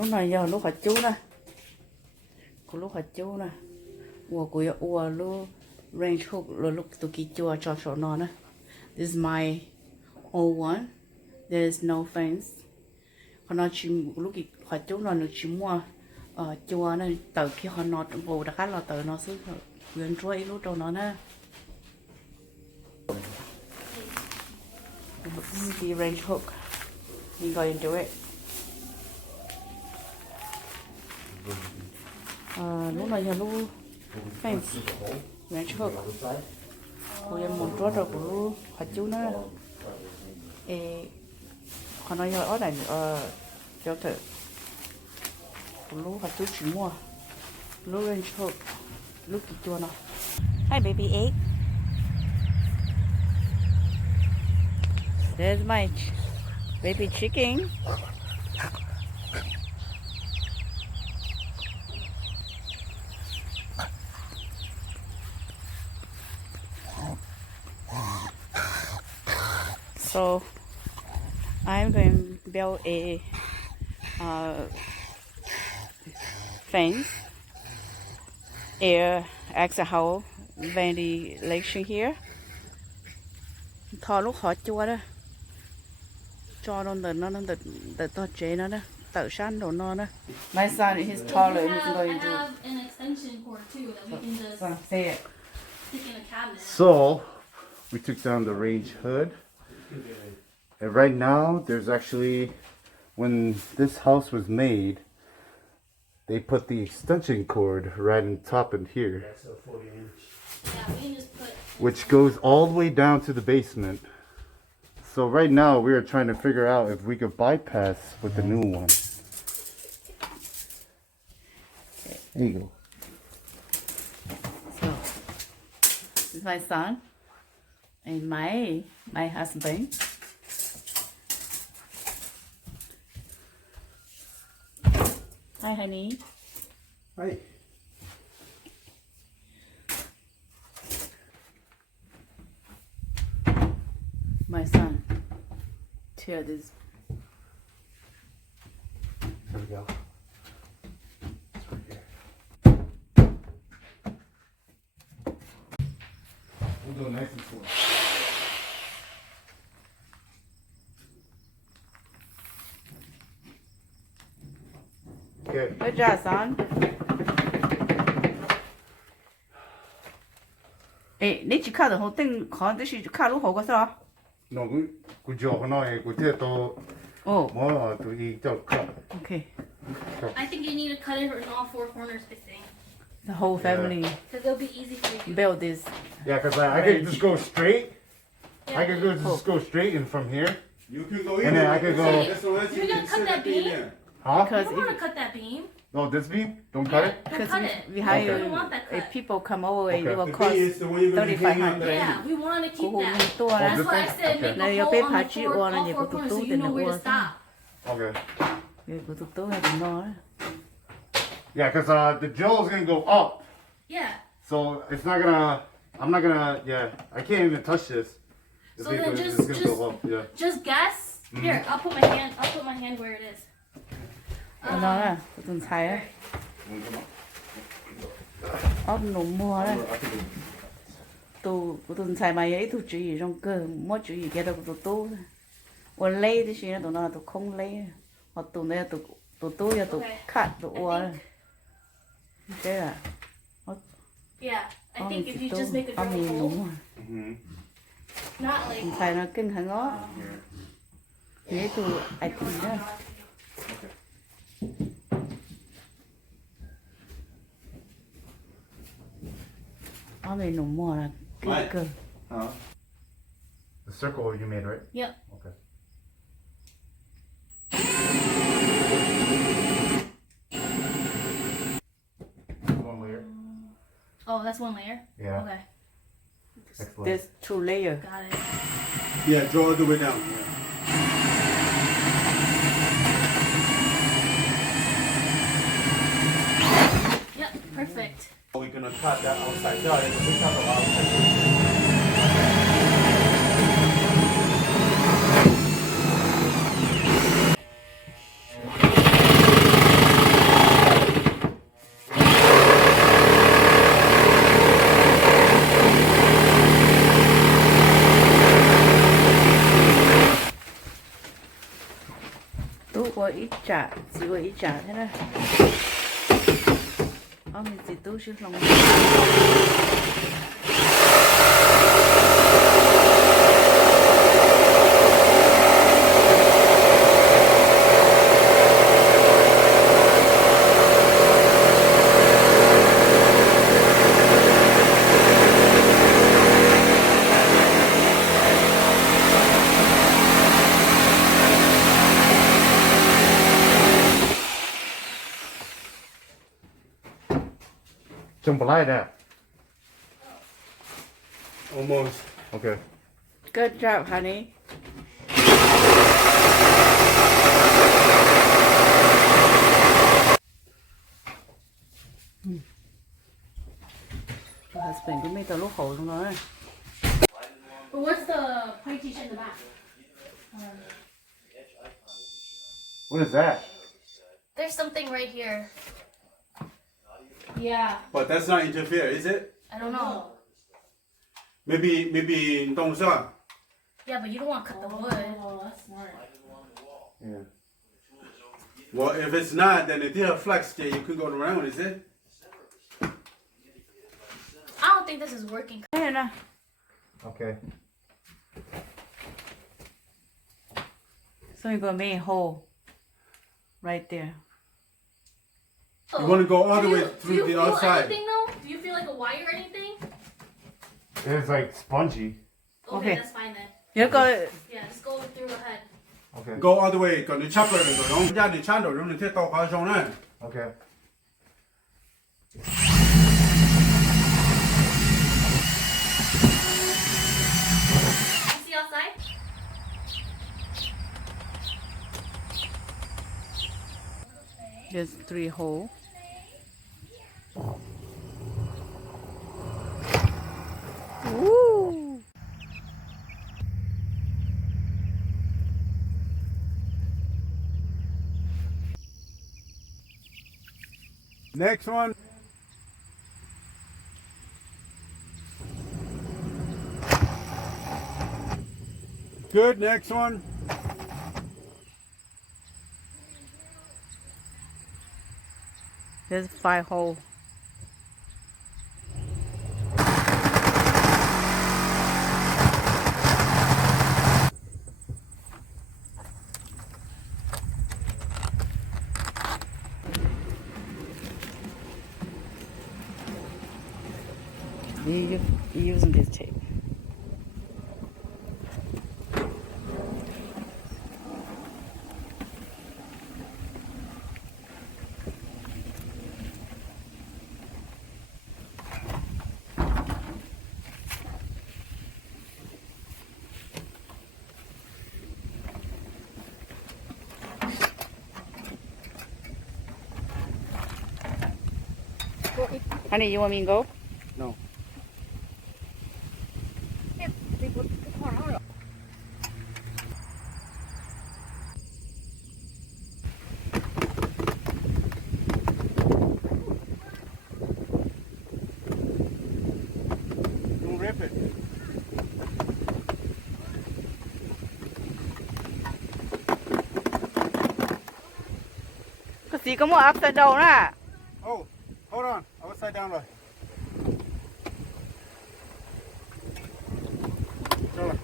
lúc này giờ lúc hạt chú nè, của lúc hạt chú nè, của lúc range hook lúc tụi kia chua cho số nó nè. This is my old one. There is no fence. Còn nó chỉ lúc kia hạt chú nó chỉ mua chua này từ khi họ nọ vụ đã khá là từ nó xứ gần trôi lúc đầu nó nè. The range hook. You go into it. Lúc này là lúc fence range hook. Cô em muốn trốn rồi của hạt chú nữa. Còn nói giờ ở này cho thử. Lúc hạt chú chỉ mua. Lúc range hook. Lúc kỳ chua nào. Hi baby egg. There's my baby chicken. So I'm going to build a fence, air exit hole, ventilation here. Thò lúc họ chua đó, cho nó để to chế nó đó, tự sản đồ nó đó. My son is taller. He's going to have an extension cord too that we can just say it. stick in a cabinet. So, we took down the range hood. And right now, there's actually, when this house was made, they put the extension cord right on top in here. That's a 40-inch. Yeah, we can just put. Which goes all the way down to the basement. So right now, we are trying to figure out if we could bypass with the new one. There you go. So, this is my son and my husband. Hi, honey. Hi. My son. Tear this. There we go. It's right here. We'll go nice and slow. Okay. Good job, son. Ê,你只看到后顶看的是看路好个是吧？ No, good job. No, good job. Oh, More to eat. okay. I think you need to cut it in all four corners, Bissing. The whole family Because it'll be easy for you. build this. Yeah, because I could just go straight. Yeah. I could just go straight in from here. You can go And then I could go. That's unless You're you gonna can cut sit that up in beam? there. Huh? Because You don't want to cut that beam. No, this beam? Don't cut it? Don't Because cut it. we hire don't want that cut. if people come over, it Okay. will The cost beam is the one you're gonna hang on 3,500. the Yeah, we want to keep Cô that. hùng tua That's this why I thing? said Okay. make Này, a giờ hole bé on phá the chị four, qua là all nhà four của tụi corners so tôi you thì know nó where to qua. stop. Okay. Người của tụi tôi hay tụi nó. Yeah, because the gel is going to go up. Yeah. So it's not going to. I'm not going to. Yeah, I can't even touch this. It's So then it's going to go up. Yeah. Just guess. Here, I'll put my hand where it is. Nó là tụi tôi xài á. Ốc nụ mua đó. Tụi tôi xài mà ấy tụi chỉ trong cơ. Mỗi chỉ cái đó của tụi tôi. Và lấy thì chỉ là tụi nó tụi không lấy. Hoặc tụi này tụi tôi là tụi cắt tụi ua. Thế à. Yeah, I think if you just make a drill hole, Mm-hmm. not like. xài nó kinh hẳn ó. Thế tụi ai tìm đó. Ở bên nụ mua là cái cơ. The circle you made, right? Yep. Okay. One layer. Oh, that's one layer? Yeah. Okay. Excellent. There's 2 layers. Got it. Yeah, draw it the way down. Yeah. Yep, perfect. We're gonna cut that outside. Yeah, we cut the outside. ít trả chỉ có ít trả thế này mình chỉ tu chứ lòng Jump like that. Almost. Okay. good job honey Your husband cũng mấy tờ lúc hậu trong đó này. But what's the partition in the back? What is that? There's something right here. Yeah, But that's not interfere, is it? I don't know. Maybe 动是吧? Yeah, but you don't want to cut the wood. Oh, that's smart. Yeah. Well, if it's not, then it did flex. Yeah, you could go around, is it? I don't think this is working. Đây nè. Okay. So you're gonna make a hole right there. You want to go all the way Do through you the feel outside. anything though? Do you feel like a wire or anything? It's like spongy. Okay, Okay. that's fine then. Nhớ coi Yeah, just go through the head. Okay. Go all the way. 個你插入嚟個窿，家你插到窿，你睇到下上咧。 Okay. You see outside? there's 3 hole. Woo! Next one. Good. Next one. There's 5 hole. You're using this tape. Honey, you want me to go? No. Don't rip it. Cái gì có một upside down nè. Oh, hold on. Upside down rồi. Rồi.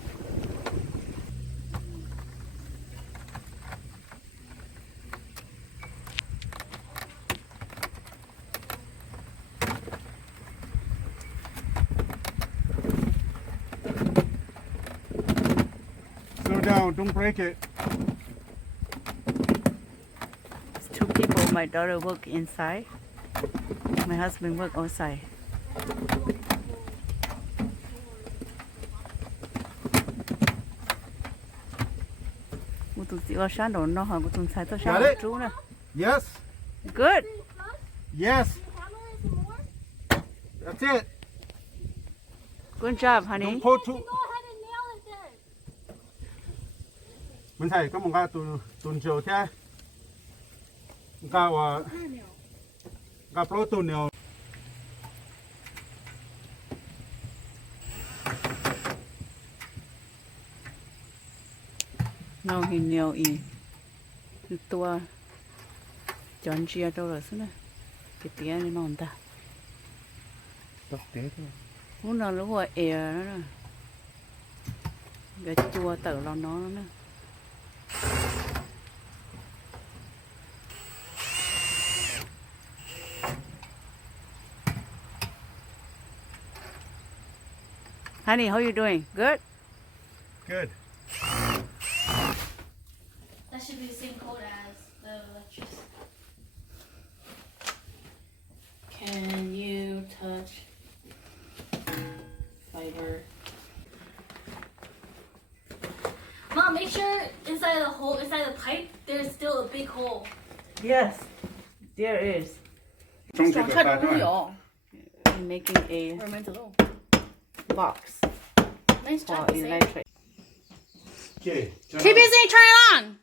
Slow down, don't break it. It's 2 people. My daughter work inside. My husband work outside. Cô tụi chị vào sáng đồ nó hỏi cô tụi xài tôi sáng Got đồ it? chú nè. Yes, Good. yes. That's it. Good job, Don't honey. pull too. Go ahead and nail it then. Mình thấy có một cái tuần chiều thế. Cái cái pro tuần nhiều. No, he nail in. The ตัว chọn chia đâu rồi xí nè cái tiếng này nó không ta Tóc tết thôi. muốn là lúc gọi air đó nè cái chua tự lo nó nè Honey, how you doing? Good? Good. That should be the same code as the electricity. Can you touch fiber? Mom, make sure inside the hole, inside the pipe, there's still a big hole. Yes, there is. Trong cái ta thôi. I'm making a Or meant to go. box Nice for job, Sam. electric. Okay. Keep busy, turn it on!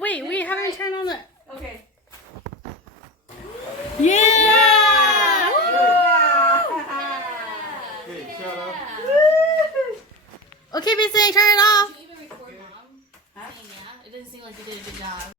Wait, we haven't turned on the... Okay. Yeah! Okay, shut up. Okay, busy, turn it off! Did you even record Mom saying yeah? It doesn't seem like you did a good job.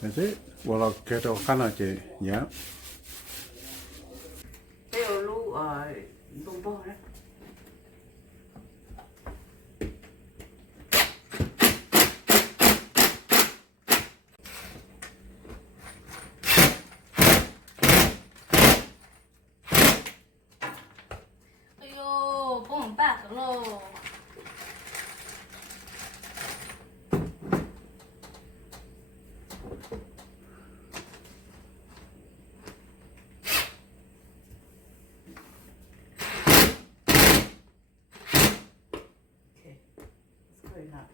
That's it. Well, I'll get all kind of yeah. Đây là lưu ở vùng bò đấy. Ayo, boom, back low. Okay, it's good enough.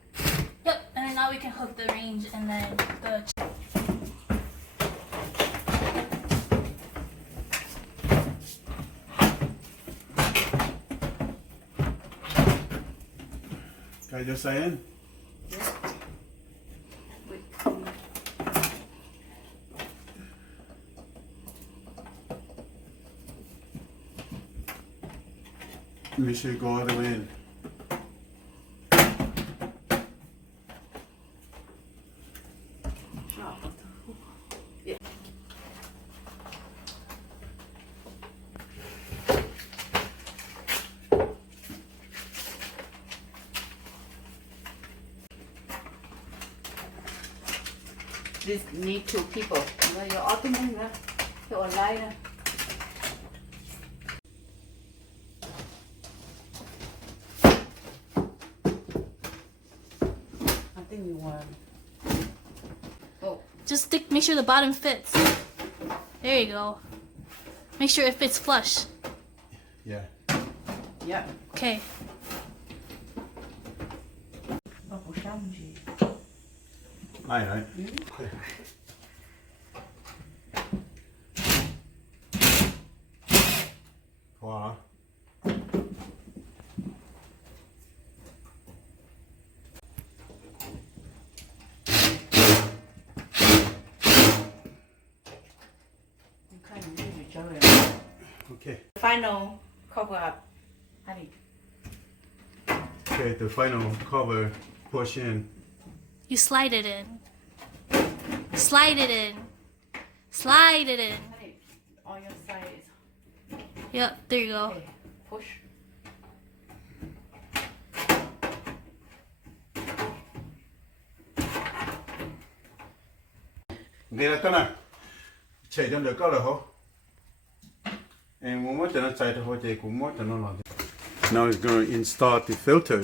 Yep, and then now we can hook the range and then the. Cái cho saying. Make sure you go all the way in. This need two people. Nó có auto mình nè, cái online nè. I think you want. Oh, Just stick. Make sure the bottom fits. There you go. Make sure it fits flush. Yeah. yeah. Okay. Nó có xong gì? Aye, aye. Wow. Kind of need each other. Okay. Final cover up. Honey. Okay, the final cover portion. You slide it in. Slide it in. Slide it in. Honey, on your sides. Yep, there you go. Okay, push. Nghe là cái này. Chạy cho được có được không? And when we're inside the hotel, now he's going to install the filter.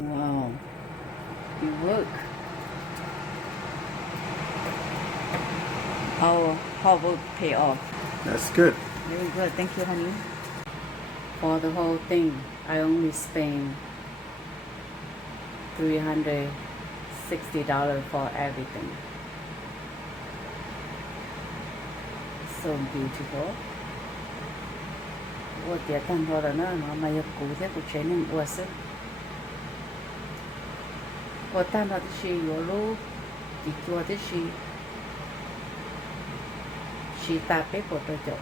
Wow, it work. Our hard work pay off. That's good. Very good, thank you, honey. For the whole thing, I only spent $360 for everything. So beautiful. 我点蛋糕的呢，我买要古的不全能我是。我蛋糕的是有路，你做的是大杯不多久。